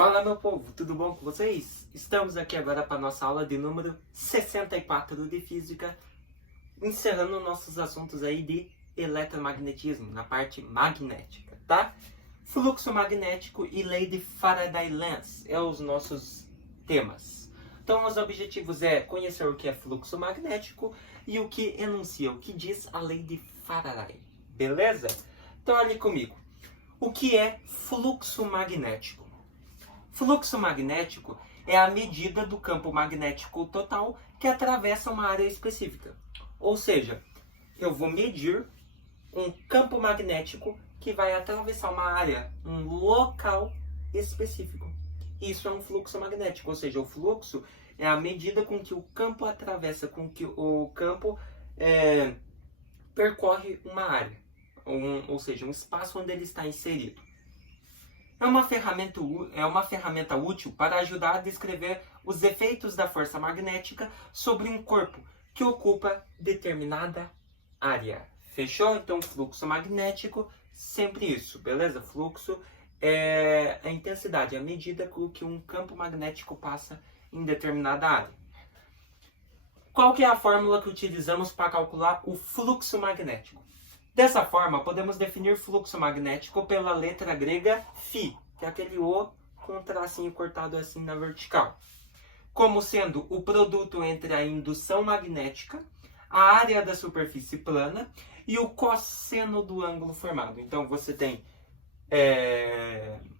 Fala, meu povo, tudo bom com vocês? Estamos aqui agora para a nossa aula de número 64 de Física, encerrando nossos assuntos aí de eletromagnetismo, na parte magnética, tá? Fluxo magnético e lei de Faraday-Lenz é os nossos temas. Então, os objetivos é conhecer o que é fluxo magnético e o que enuncia, o que diz a lei de Faraday, beleza? Então, olhe comigo. O que é fluxo magnético? Fluxo magnético é a medida do campo magnético total que atravessa uma área específica. Ou seja, eu vou medir um campo magnético que vai atravessar uma área, um local específico. Isso é um fluxo magnético, ou seja, o fluxo é a medida com que o campo atravessa, com que o campo percorre uma área, ou seja, um espaço onde ele está inserido. É uma ferramenta útil para ajudar a descrever os efeitos da força magnética sobre um corpo que ocupa determinada área. Fechou? Então, fluxo magnético, sempre isso, beleza? Fluxo é a intensidade, a medida com que um campo magnético passa em determinada área. Qual que é a fórmula que utilizamos para calcular o fluxo magnético? Dessa forma, podemos definir fluxo magnético pela letra grega φ, que é aquele O com um tracinho cortado assim na vertical, como sendo o produto entre a indução magnética, a área da superfície plana e o cosseno do ângulo formado. Então, você tem,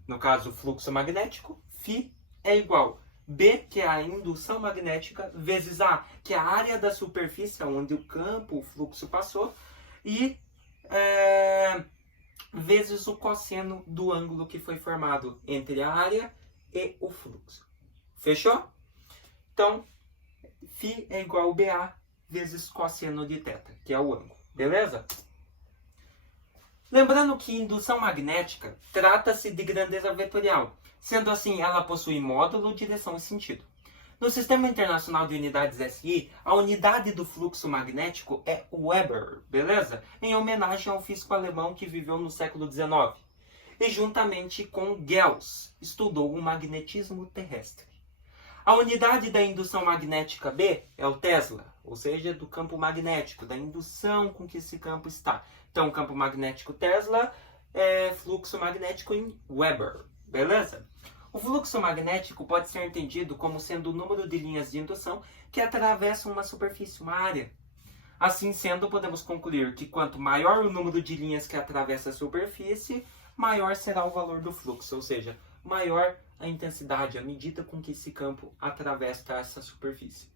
no caso, o fluxo magnético, φ é igual B, que é a indução magnética, vezes A, que é a área da superfície onde o campo, o fluxo passou, e vezes o cosseno do ângulo que foi formado entre a área e o fluxo. Fechou? Então, φ é igual a BA vezes cosseno de θ, que é o ângulo. Beleza? Lembrando que indução magnética trata-se de grandeza vetorial. Sendo assim, ela possui módulo, direção e sentido. No Sistema Internacional de Unidades SI, a unidade do fluxo magnético é Weber, beleza? Em homenagem ao físico alemão que viveu no século XIX. E juntamente com Gauss, estudou o magnetismo terrestre. A unidade da indução magnética B é o Tesla, ou seja, do campo magnético, da indução com que esse campo está. Então, o campo magnético Tesla é fluxo magnético em Weber, beleza? O fluxo magnético pode ser entendido como sendo o número de linhas de indução que atravessam uma superfície, uma área. Assim sendo, podemos concluir que quanto maior o número de linhas que atravessa a superfície, maior será o valor do fluxo, ou seja, maior a intensidade, a medida com que esse campo atravessa essa superfície.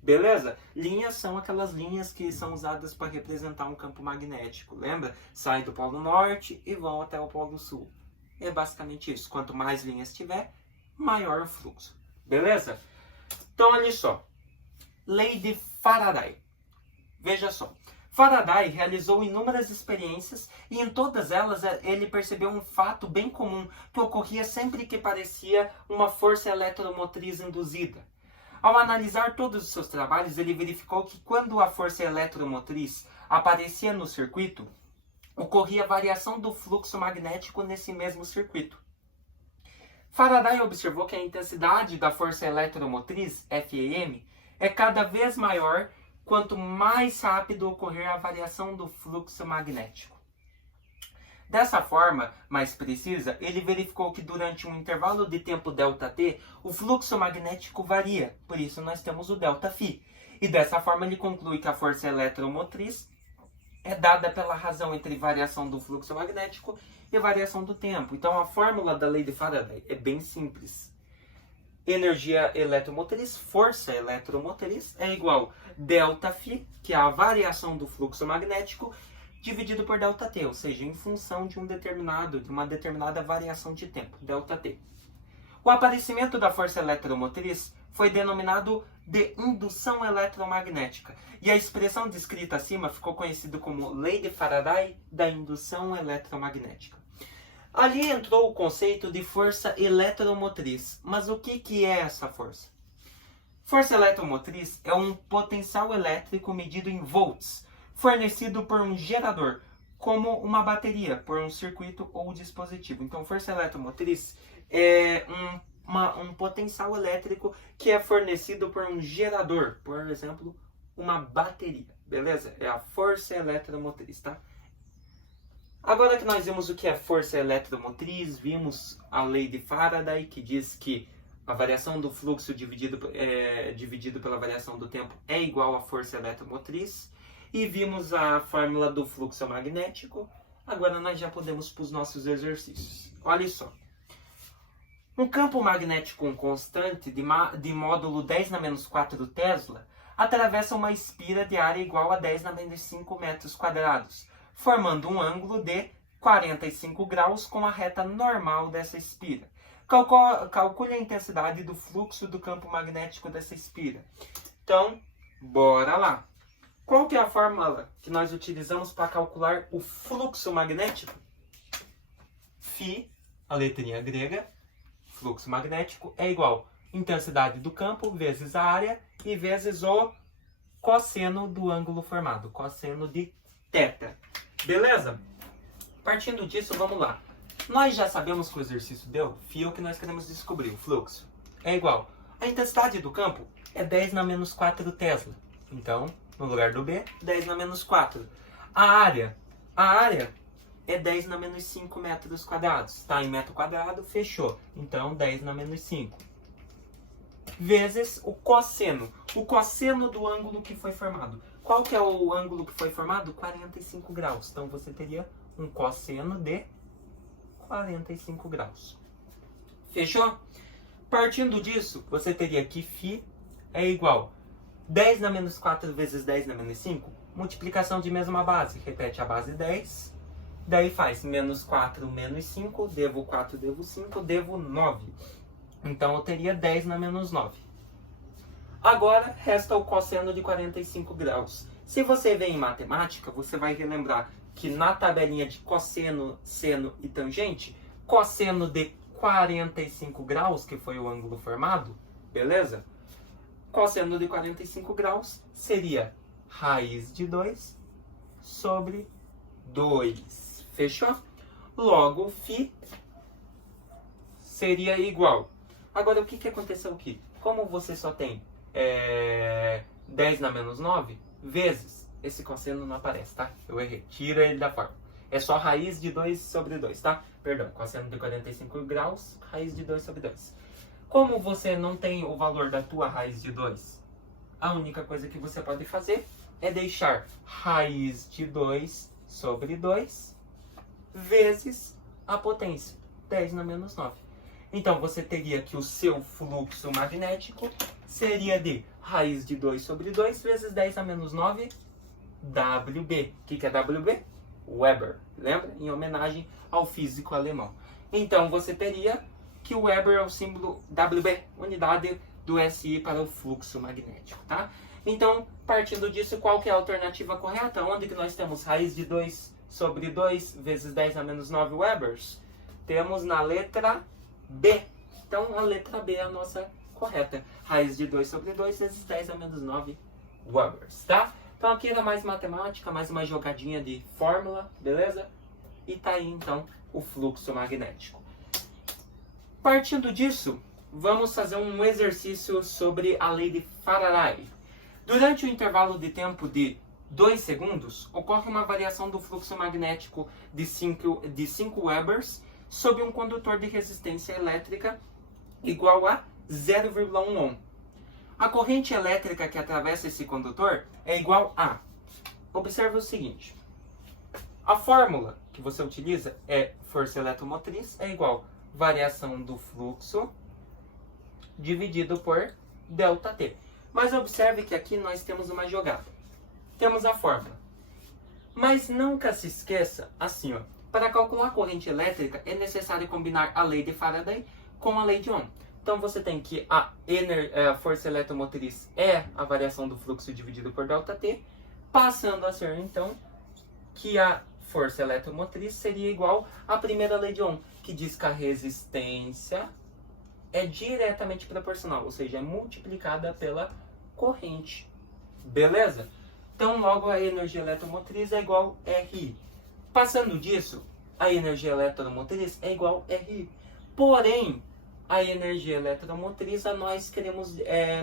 Beleza? Linhas são aquelas linhas que são usadas para representar um campo magnético. Lembra? Saem do Polo Norte e vão até o Polo Sul. É basicamente isso. Quanto mais linhas tiver, maior o fluxo. Beleza? Então, olha só. Lei de Faraday. Veja só. Faraday realizou inúmeras experiências e em todas elas ele percebeu um fato bem comum que ocorria sempre que parecia uma força eletromotriz induzida. Ao analisar todos os seus trabalhos, ele verificou que quando a força eletromotriz aparecia no circuito, ocorria variação do fluxo magnético nesse mesmo circuito. Faraday observou que a intensidade da força eletromotriz, FEM, é cada vez maior quanto mais rápido ocorrer a variação do fluxo magnético. Dessa forma mais precisa, ele verificou que durante um intervalo de tempo ΔT, o fluxo magnético varia, por isso nós temos o ΔΦ. E dessa forma ele conclui que a força eletromotriz é dada pela razão entre variação do fluxo magnético e variação do tempo. Então, a fórmula da lei de Faraday é bem simples. Energia eletromotriz, força eletromotriz, é igual a ΔΦ, que é a variação do fluxo magnético, dividido por ΔT, ou seja, em função de uma determinada variação de tempo, ΔT. O aparecimento da força eletromotriz foi denominado de indução eletromagnética, e a expressão descrita acima ficou conhecida como Lei de Faraday da indução eletromagnética. Ali entrou o conceito de força eletromotriz. Mas o que é essa força? Força eletromotriz é um potencial elétrico medido em volts, fornecido por um gerador, como uma bateria, por um circuito ou dispositivo. Então, força eletromotriz é um um potencial elétrico que é fornecido por um gerador, por exemplo, uma bateria, beleza? É a força eletromotriz, tá? Agora que nós vimos o que é força eletromotriz, vimos a lei de Faraday, que diz que a variação do fluxo dividido pela variação do tempo é igual à força eletromotriz, e vimos a fórmula do fluxo magnético. Agora nós já podemos para os nossos exercícios. Olha só. Um campo magnético constante de módulo 10 na menos 4 Tesla atravessa uma espira de área igual a 10 na menos 5 metros quadrados, formando um ângulo de 45 graus com a reta normal dessa espira. Calcule a intensidade do fluxo do campo magnético dessa espira. Então, bora lá. Qual que é a fórmula que nós utilizamos para calcular o fluxo magnético? Φ, a letrinha grega, fluxo magnético, é igual a intensidade do campo vezes a área e vezes o cosseno do ângulo formado, cosseno de θ. Beleza? Partindo disso, vamos lá. Nós já sabemos que o exercício deu, φ é o que nós queremos descobrir, o fluxo. É igual. A intensidade do campo é 10 na menos 4 Tesla. Então, no lugar do B, 10 na menos 4. A área é 10 na menos 5 metros quadrados. Está em metro quadrado, fechou. Então, 10 na menos 5. Vezes o cosseno. O cosseno do ângulo que foi formado. Qual que é o ângulo que foi formado? 45 graus. Então, você teria um cosseno de 45 graus. Fechou? Partindo disso, você teria que φ é igual 10 na menos 4 vezes 10 na menos 5. Multiplicação de mesma base. Repete a base 10. Daí faz menos 4 menos 5. Devo 4, devo 5, devo 9. Então eu teria 10 na menos 9. Agora resta o cosseno de 45 graus. Se você vê em matemática, você vai relembrar que na tabelinha de cosseno, seno e tangente, cosseno de 45 graus, que foi o ângulo formado, beleza? Cosseno de 45 graus seria raiz de 2 sobre 2. Fechou? Logo, φ seria igual. Agora, o que aconteceu aqui? Como você só tem 10 na menos 9, vezes, esse cosseno não aparece, tá? Eu errei. Tira ele da fórmula. É só raiz de 2 sobre 2, tá? Perdão, cosseno de 45 graus, raiz de 2 sobre 2. Como você não tem o valor da tua raiz de 2, a única coisa que você pode fazer é deixar raiz de 2 sobre 2 vezes a potência, 10 na menos 9. Então, você teria que o seu fluxo magnético seria de raiz de 2 sobre 2 vezes 10 a menos 9, WB. O que é WB? Weber. Lembra? Em homenagem ao físico alemão. Então, você teria que o Weber é o símbolo WB, unidade do SI para o fluxo magnético, tá? Então, partindo disso, qual que é a alternativa correta? Onde que nós temos raiz de 2 sobre 2 vezes 10 a menos 9 Webers? Temos na letra B. Então, a letra B é a nossa correta. Raiz de 2 sobre 2 vezes 10 a menos 9 Webers, tá? Então, aqui era mais matemática, mais uma jogadinha de fórmula, beleza? E tá aí, então, o fluxo magnético. Partindo disso, vamos fazer um exercício sobre a lei de Faraday. Durante o intervalo de tempo de 2 segundos, ocorre uma variação do fluxo magnético de 5 Webers sob um condutor de resistência elétrica igual a 0,1 ohm. A corrente elétrica que atravessa esse condutor é igual a... Observe o seguinte. A fórmula que você utiliza é força eletromotriz é igual a variação do fluxo dividido por ΔT. Mas observe que aqui nós temos uma jogada. Temos a fórmula. Mas nunca se esqueça, assim, ó, para calcular a corrente elétrica é necessário combinar a lei de Faraday com a lei de Ohm. Então você tem que a força eletromotriz é a variação do fluxo dividido por ΔT, passando a ser então que a força eletromotriz seria igual à primeira lei de Ohm, que diz que a resistência é diretamente proporcional, ou seja, é multiplicada pela corrente. Beleza? Então, logo, a energia eletromotriz é igual a RI. Passando disso, a energia eletromotriz é igual a RI. Porém, a energia eletromotriz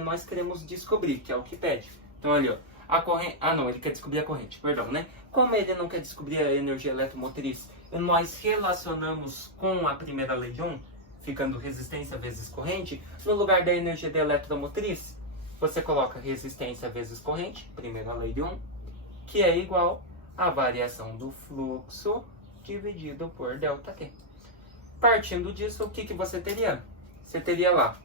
nós queremos descobrir, que é o que pede. Então, ali, ó, a corrente... Ah, não, ele quer descobrir a corrente, perdão, né? Como ele não quer descobrir a energia eletromotriz, nós relacionamos com a primeira lei de Ohm, ficando resistência vezes corrente. No lugar da energia da eletromotriz, você coloca resistência vezes corrente, primeira lei de Ohm, que é igual à variação do fluxo dividido por ΔQ. Partindo disso, o que você teria? Você teria lá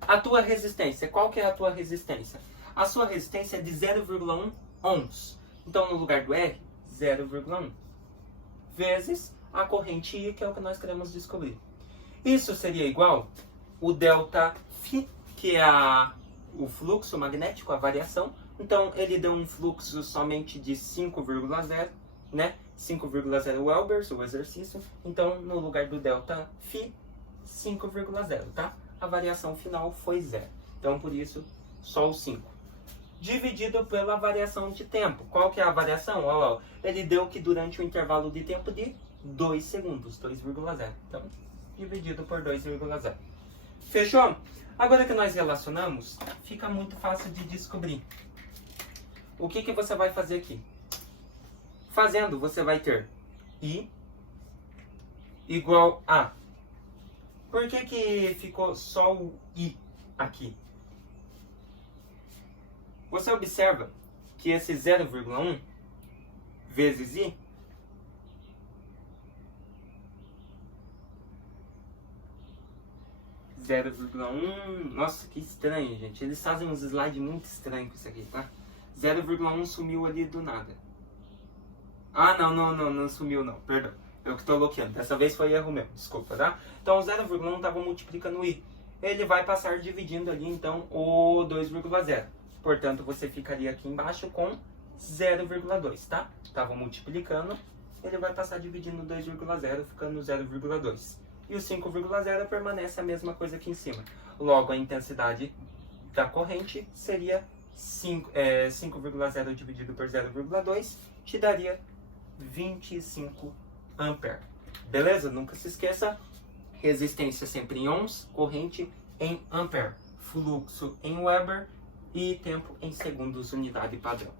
a tua resistência. Qual que é a tua resistência? A sua resistência é de 0,1 ohms. Então, no lugar do R, 0,1 vezes a corrente I, que é o que nós queremos descobrir. Isso seria igual o ΔΦ, que é o fluxo magnético, a variação. Então, ele deu um fluxo somente de 5,0, né? 5,0 Welbers, o exercício. Então, no lugar do ΔΦ, 5,0, tá? A variação final foi 0. Então, por isso, só o 5. Dividido pela variação de tempo. Qual que é a variação? Olha lá, ele deu que durante o intervalo de tempo de 2 segundos, 2,0. Então, dividido por 2,0. Fechou? Agora que nós relacionamos, fica muito fácil de descobrir. O que você vai fazer aqui? Fazendo, você vai ter I igual a... Por que ficou só o I aqui? Você observa que esse 0,1 vezes I nossa, que estranho, gente. Eles fazem uns slides muito estranhos com isso aqui, tá? 0,1 sumiu ali do nada. Ah, não sumiu não, perdão. Eu que estou bloqueando. Dessa vez foi erro meu, desculpa, tá? Então, o 0,1 estava multiplicando o I. Ele vai passar dividindo ali, então, o 2,0. Portanto, você ficaria aqui embaixo com 0,2, tá? Estava multiplicando, ele vai passar dividindo 2,0, ficando 0,2. E o 5,0 permanece a mesma coisa aqui em cima. Logo, a intensidade da corrente seria 5,0 dividido por 0,2, te daria 25 ampere. Beleza? Nunca se esqueça, resistência sempre em ohms, corrente em ampere, fluxo em Weber e tempo em segundos, unidade padrão.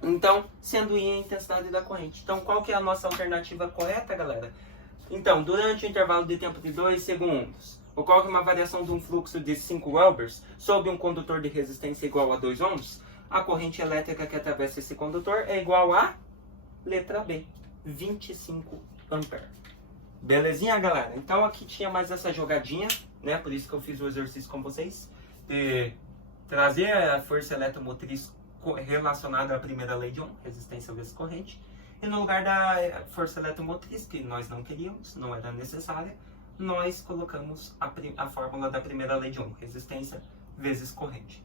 Então, sendo I a intensidade da corrente. Então, qual que é a nossa alternativa correta, galera? Então, durante o intervalo de tempo de 2 segundos, ocorre uma variação de um fluxo de 5 Welbers sob um condutor de resistência igual a 2 ohms. A corrente elétrica que atravessa esse condutor é igual a letra B, 25 ampere. Belezinha, galera? Então, aqui tinha mais essa jogadinha, né? Por isso que eu fiz o exercício com vocês. De trazer a força eletromotriz relacionada à primeira lei de Ohm, resistência vezes corrente. E no lugar da força eletromotriz, que nós não queríamos, não era necessária, nós colocamos a fórmula da primeira lei de Ohm, resistência vezes corrente.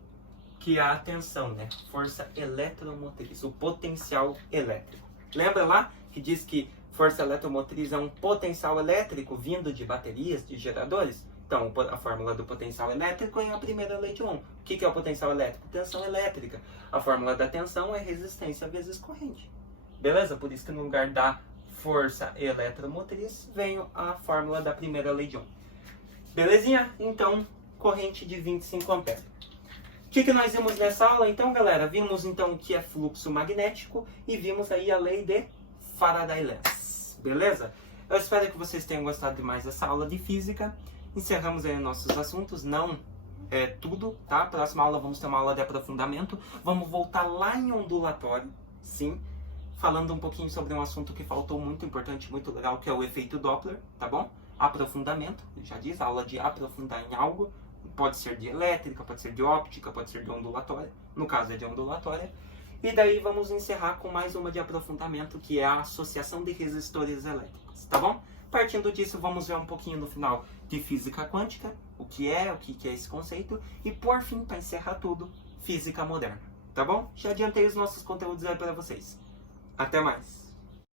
Que é a tensão, né? Força eletromotriz, o potencial elétrico. Lembra lá que diz que força eletromotriz é um potencial elétrico vindo de baterias, de geradores? Então, a fórmula do potencial elétrico é a primeira lei de Ohm. O que é o potencial elétrico? Tensão elétrica. A fórmula da tensão é resistência vezes corrente. Beleza? Por isso que no lugar da força eletromotriz, vem a fórmula da primeira lei de Ohm. Belezinha? Então, corrente de 25 amperes. O que nós vimos nessa aula, então, galera? Vimos, então, o que é fluxo magnético e vimos aí a lei de Faraday-Lens. Beleza? Eu espero que vocês tenham gostado de mais dessa aula de física. Encerramos aí nossos assuntos, não é tudo, tá? Próxima aula vamos ter uma aula de aprofundamento. Vamos voltar lá em ondulatório, sim, falando um pouquinho sobre um assunto que faltou muito importante, muito legal, que é o efeito Doppler, tá bom? Aprofundamento, já diz, aula de aprofundar em algo. Pode ser de elétrica, pode ser de óptica, pode ser de ondulatória. No caso é de ondulatória. E daí vamos encerrar com mais uma de aprofundamento, que é a associação de resistores elétricos, tá bom? Partindo disso, vamos ver um pouquinho no final de física quântica, o que é esse conceito, e por fim, para encerrar tudo, física moderna, tá bom? Já adiantei os nossos conteúdos aí para vocês. Até mais!